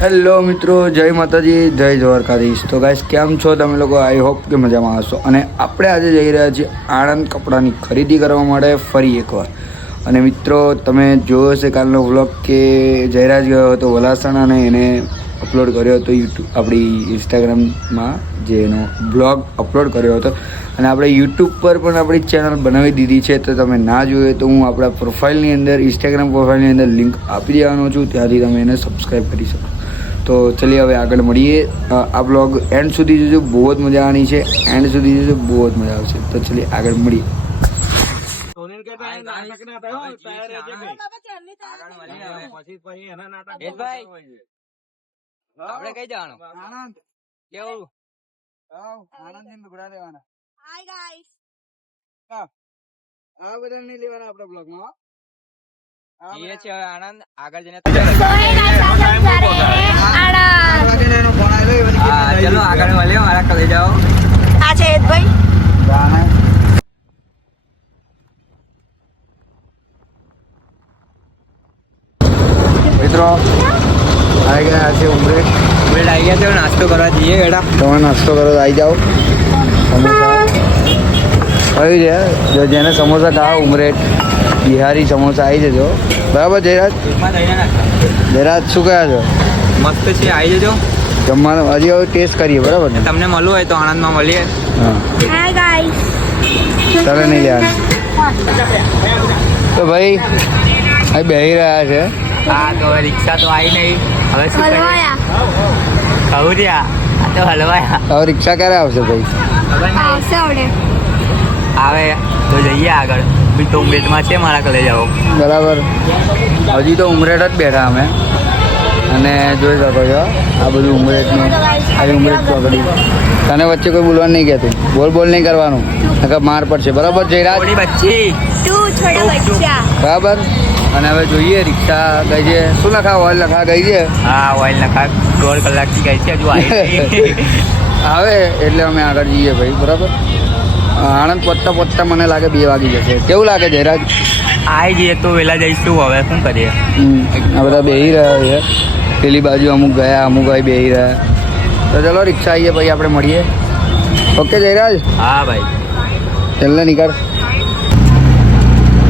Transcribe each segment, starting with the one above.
Hello મિત્રો, જય માતાજી, જય દ્વારકાધીશ. તો ગાઈસ કેમ છો તમે લોકો? આઈ હોપ કે મજામાં હશો. અને આપણે આજે જઈ રહ્યા છીએ આણંદ કપડાની ખરીદી કરવા માટે ફરી એકવાર. અને મિત્રો તમે જોયો હશે કાલનો વ્લોગ કે જયરાજ ગયો હતો વલાસણા અને એને અપલોડ કર્યો હતો યુટ્યુબ આપણી ઇન્સ્ટાગ્રામમાં, જે એનો બ્લોગ અપલોડ કર્યો હતો. અને આપણે યુટ્યુબ પર પણ આપણી ચેનલ બનાવી દીધી છે. તો તમે ના જોયો તો હું આપણા પ્રોફાઇલની અંદર, ઇન્સ્ટાગ્રામ પ્રોફાઇલની અંદર લિંક આપી દેવાનો છું, ત્યાંથી તમે એને સબસ્ક્રાઈબ કરી શકો. તો ચલીએ હવે આગળ મળીએ. આ બ્લોગ એન્ડ સુધી જોજો, બહુ જ મજા આવવાની છે. એન્ડ સુધી જોજો, બહુ જ મજા આવશે. તો ચલીએ આગળ મળીએ. આપણે કઈ જવાનું? આણંદ. કેવું? આણંદ ની લુગડા લેવાના. Hi guys. આ બધા નહીં લેવાના આપણા બ્લોગમાં. જઈએ છીએ હવે આણંદ. આગળ જઈને સો હે ગાઈસ, આગળ जा रहे हैं आनंद. એનો ફોન આવ્યો. ચલો આગળ મળીએ. મારા કલે જાઓ. આ છે હેતભાઈ. મિત્રો આવી ગયા છે ઉમરેઠ. ઉમરેઠ આવી ગયા છે. નાસ્તો કરવા જઈએ બેટા. તમે નાસ્તો કરો તો આવી જાઓ. સમોસા કયું છે? જો જેને સમોસા ખાવા ઉમરેઠ બિહારી સમોસા આવી જજો. બરાબર જયરાજ? પેટમાં થઈને નાખો. જયરાજ શું કહ્યા છો? મસ્ત છે, આવી જજો. જમવાનું હજી હવે ટેસ્ટ કરીએ. બરાબર ને? તમને મળવું હોય તો આણંદમાં મળીએ. હા, હાય ગાઈસ. ચાલે નહીં યાર. તો ભાઈ અહીં બેસી રહ્યા છે. હા, તો હવે રિક્ષા તો આવી નહીં. હવે શું કરીએ? હલવાયા કહું રહ્યા. આ તો હલવાયા. હવે રિક્ષા ક્યારે આવશે ભાઈ? ખબર નહીં. આવશે આવડે. આવે તો જઈએ આગળ. બી તો ઉમરેઠમાં છે, મારા કલે જાઓ. બરાબર. હજી તો ઉમરેઠ જ બેઠા અમે. અને જોઈ શકો છો આ બધું ઉમરેઠનું. આવી ઉમરેઠ પકડી. તને વચ્ચે કોઈ બોલવાનું નહીં કહેતું. બોલ નહીં કરવાનું, નકર માર પડશે. બરાબર જયરાજ? થોડી બચ્ચી. તું છોડા બચ્ચા. બરાબર. અને હવે જોઈએ રિક્ષા ગઈ છે. શું લખા? ઓઇલ લખા ગઈ છે. હા, ઓઇલ નખા 1.5 કલાકથી ગઈ છે, હજુ આવી નહીં. આવે એટલે અમે આગળ જઈએ ભાઈ. બરાબર. આણંદ પહોંચતા મને લાગે 2 વાગી જશે. કેવું લાગે જયરાજ? આવી જઈએ તો વહેલા જઈશું. હવે શું કરીએ? આ બધા બેસી રહ્યા છે. પેલી બાજુ અમુક ગયા, અમુક અહીં બેસી રહ્યા. તો ચલો રિક્ષા આવીએ ભાઈ, આપણે મળીએ. ઓકે જયરાજ? હા ભાઈ. ચાલ નીકળ.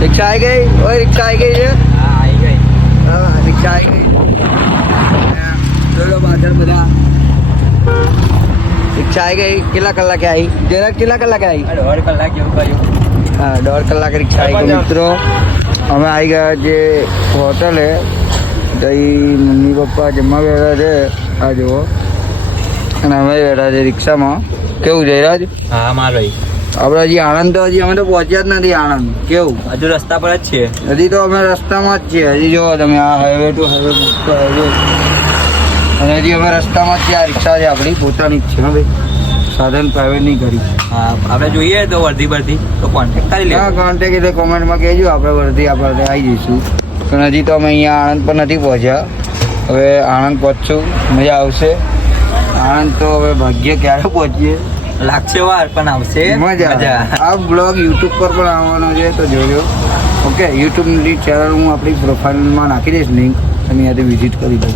રિક્ષા આવી ગઈ. ઓય રિક્ષા આવી ગઈ છે. હા, આવી ગઈ. હા, રિક્ષા આવી ગઈ. જોઈ લો પાછળ બધા. રિક્ષા આવી ગઈ. કેટલા કલાકે આવી જયરાજ? કેટલા કલાકે આવી? 1.5 કલાક જેવું કર્યું. હા, 1.5 કલાક રિક્ષા આવી ગઈ. મિત્રો અમે આવી ગયા જે હોટલે. તઈ મમ્મી પપ્પા જમવા બેઠા છે. આ જુઓ. અને અમે બેઠા છે રિક્ષામાં. કેવું જયરાજ? હા, મારો આપણે હજી આણંદ તો હજી અમે તો પહોંચ્યા જ નથી. આણંદ કેવું? હજુ રસ્તા પર જ છે. હજી તો અમે રસ્તામાં જ છીએ. હજી જુઓ તમે, આ હાઈવે ટુ હાઈવે મોટો હાઈવે. અને હજી અમે રસ્તામાં જ છીએ. આ રિક્ષા છે આપણી પોતાની જ છે. હા ભાઈ, સાધન પ્રાઇવેટ નહીં કરી. હા, આપણે જોઈએ તો વર્ધી પરથી તો કોન્ટેક્ટ કરી હા, લે. કોન્ટેક્ટ એટલે કોમેન્ટમાં કહેજો. આપણે વર્ધી આપણે આવી જઈશું. પણ હજી તો અમે અહીંયા આણંદ પર નથી પહોંચ્યા. હવે આણંદ પહોંચશું, મજા આવશે. આણંદ તો હવે ભાગ્ય ક્યારે પહોંચીએ. લાગશે વાર પણ આવશે મજા. આ બ્લોગ યુટ્યુબ પર પણ આવવાનો છે, તો જોજો. ઓકે, યુટ્યુબની ચેનલ હું આપણી પ્રોફાઇલમાં નાખી દઈશ લિંક. તમે ત્યાંથી વિઝિટ કરી દો.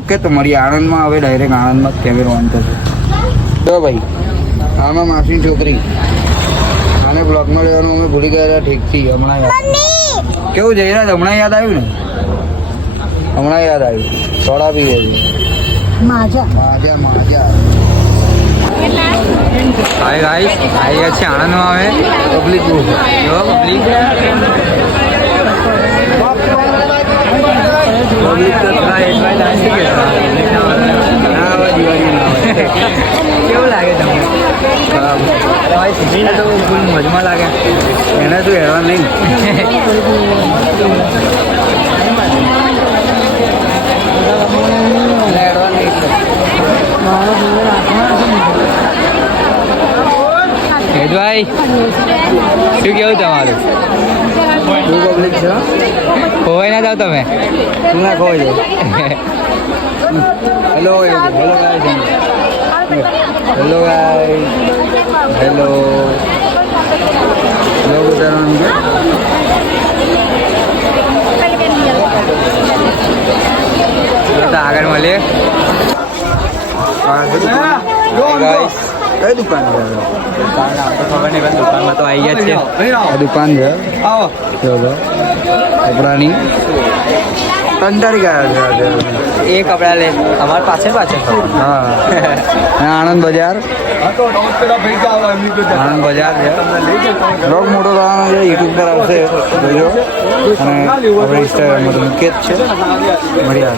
ઓકે, તો મળીએ આણંદમાં. હવે ડાયરેક્ટ આણંદમાં કેમેરો ઓન થશે. તો ભાઈ આમાં માસી છોકરી આને બ્લોગમાં લેવાનું અમે ભૂલી ગયા. ઠીકથી હમણાં યાદ. કેવું જયરાજ? હમણાં યાદ આવ્યું ને? હમણાં યાદ આવ્યું. સોડા પીએ છે. માજા. હાય ગાઈસ, આવી ગયા છે આણંદમાં. હવે પબ્લિક બહુ છે. જો પબ્લિક તો થોડા એડવાઇસ આવી ગયા. ના આવે દિવાળી ના આવે. કેવું લાગે તમને? ભાઈ સુધીને તો ફૂલ મજમાં લાગે. એને શું હેરાન નહીં. ભાઈ શું કેવું તમારું? બહુ પબ્લિક છે. ખોવાઈ ના જાવ તમે. તું ના ખોવાઈ જાય. Hello hello guys. Hello guys. Hello. लोग उधर होंगे। તો આગળ મળીએ. Guys, કઈ દુકાન છે દુકાન આમ તો ખબર નહીં પણ દુકાનમાં તો આવી ગયા છે. આ દુકાન છે ચલો કપડાની 3 તારીખ આવ્યા છે એ કપડાં લે અમારી પાસે હા અને આણંદ બજાર આણંદ બજાર છે બ્લોગ મોટો થવાનો છે યુટ્યુબ પર આવશે જોજો અને આપણે ઇન્સ્ટાગ્રામમાં તો મૂકે જ છે મળ્યા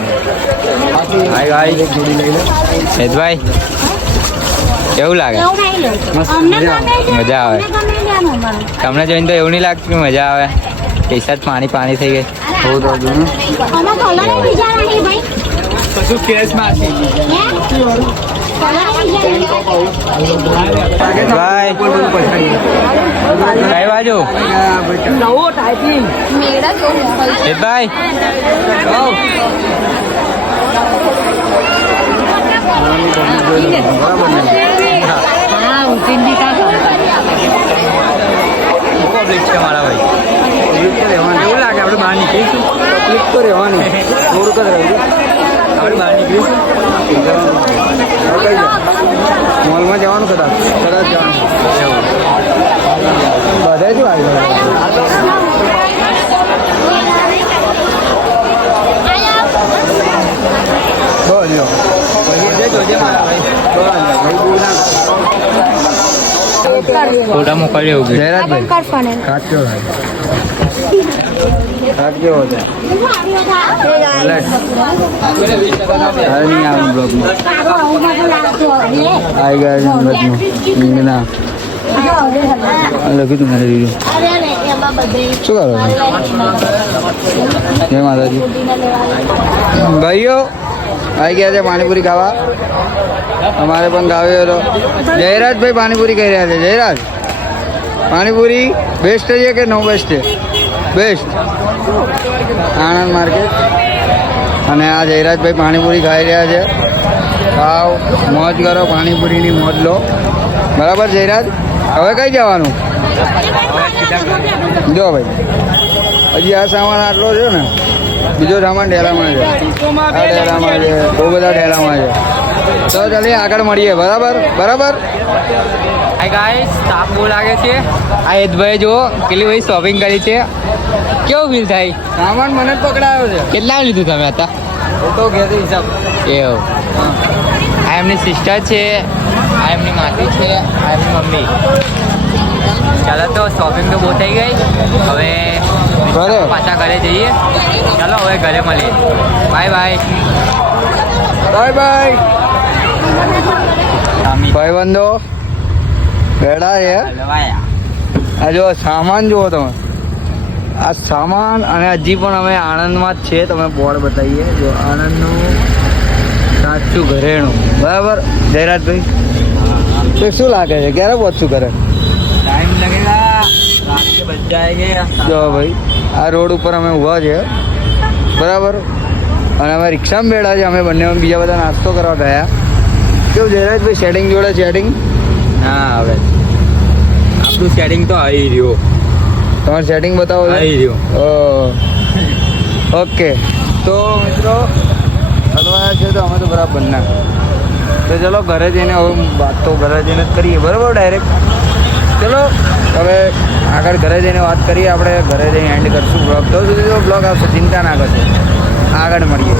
ભાઈ ભાઈ હેતભાઈ કેવું લાગે? મજા આવે. તમને જોઈને તો એવું નહીં લાગતું કે મજા આવે. પૈસા જ પાણી થઈ ગઈ. બહુ તો હતું ને કશું કેસમાં છે ભાઈ કઈ બાજુ હેતભાઈ પબ્લિક છે મારા ભાઈ. એવું લાગે આપણે બહાર નીકળીશું. તકલીફ તો રહેવાની થોડુંક જ રહ્યું આપણે બહાર નીકળીશું. મોલમાં જવાનું કદાચ જવાનું બધા જ આવી ફોટા મોકલી એવું ગયું. જયરાજભાઈ કાચ કેવો લાગે કાચ કેવો છે નહીં આવે બ્લોગમાં આવી ગયા છે અંગતમાં ના લખ્યું તું મારે વિડીયો શું કરો જય માતાજી ભાઈઓ આવી ગયા છે પાણીપુરી ખાવા અમારે પણ ગાવે હતો જયરાજભાઈ પાણીપુરી કહી રહ્યા છે જયરાજ પાણીપુરી બેસ્ટ છે કે નો બેસ્ટ છે બેસ્ટ આણંદ માર્કેટ અને આ જયરાજભાઈ પાણીપુરી ખાઈ રહ્યા છે ખાઓ મોજ કરો પાણીપુરીની મોજ લો બરાબર જયરાજ હવે કઈ જવાનું જો ભાઈ હજી આ સામાન આટલો છે ને બીજો સામાન ઢેલામાં છે આ ઢેલામાં છે બહુ બધા ઢેલામાં છે તો ચાલીએ આગળ મળીએ બરાબર બરાબર હાય ગાઈસ તાપ બહુ લાગે છે. આ હેતભાઈ જુઓ કેટલી બધી શોપિંગ કરી છે. કેવું ફીલ થાય? સામાન મને જ પકડાયો છે કેટલા લીધું તમે હતા? એ તો ઘેરથી હિસાબ એવું. આ એમની સિસ્ટર છે, આ એમની માસી છે, આ એમની મમ્મી. ચાલો તો શોપિંગ તો બહુ થઈ ગઈ. હવે ઘરે પાછા ઘરે જઈએ. ચાલો હવે ઘરે મળીએ. Bye bye. બાય બાય ભાઈબંધો બેડા છે આ જો સામાન જુઓ તમે આ સામાન અને હજી પણ અમે આણંદમાં જ છે તમે બોર્ડ બતાવીએ જો આણંદનું સાચું ઘરેણું બરાબર જયરાજભાઈ તો શું લાગે છે ક્યારે પહોંચશું ઘરે टाइम लगेगा रात के बज जाएंगे. જો ભાઈ આ રોડ ઉપર અમે ઊભા છે બરાબર અને અમે રિક્ષામાં બેઠા છે અમે બંને બીજા બધા નાસ્તો કરવા ગયા કેવું જયરાજભાઈ સેટિંગ જોડે સેટિંગ ના હવે આપણું સેટિંગ તો આવી રહ્યું. તમારે સેટિંગ બતાવો આવી રહ્યું. ઓકે તો મિત્રો હલવાયા છે તો અમે તો બરાબર ના તો ચલો ઘરે જઈને હવે વાત તો ઘરે જઈને જ કરીએ બરાબર ડાયરેક્ટ ચલો હવે આગળ ઘરે જઈને વાત કરીએ આપણે ઘરે જઈને એન્ડ કરશું બ્લોગ તો સુધી બ્લોગ આવશે ચિંતા ના કરશો આગળ મળીએ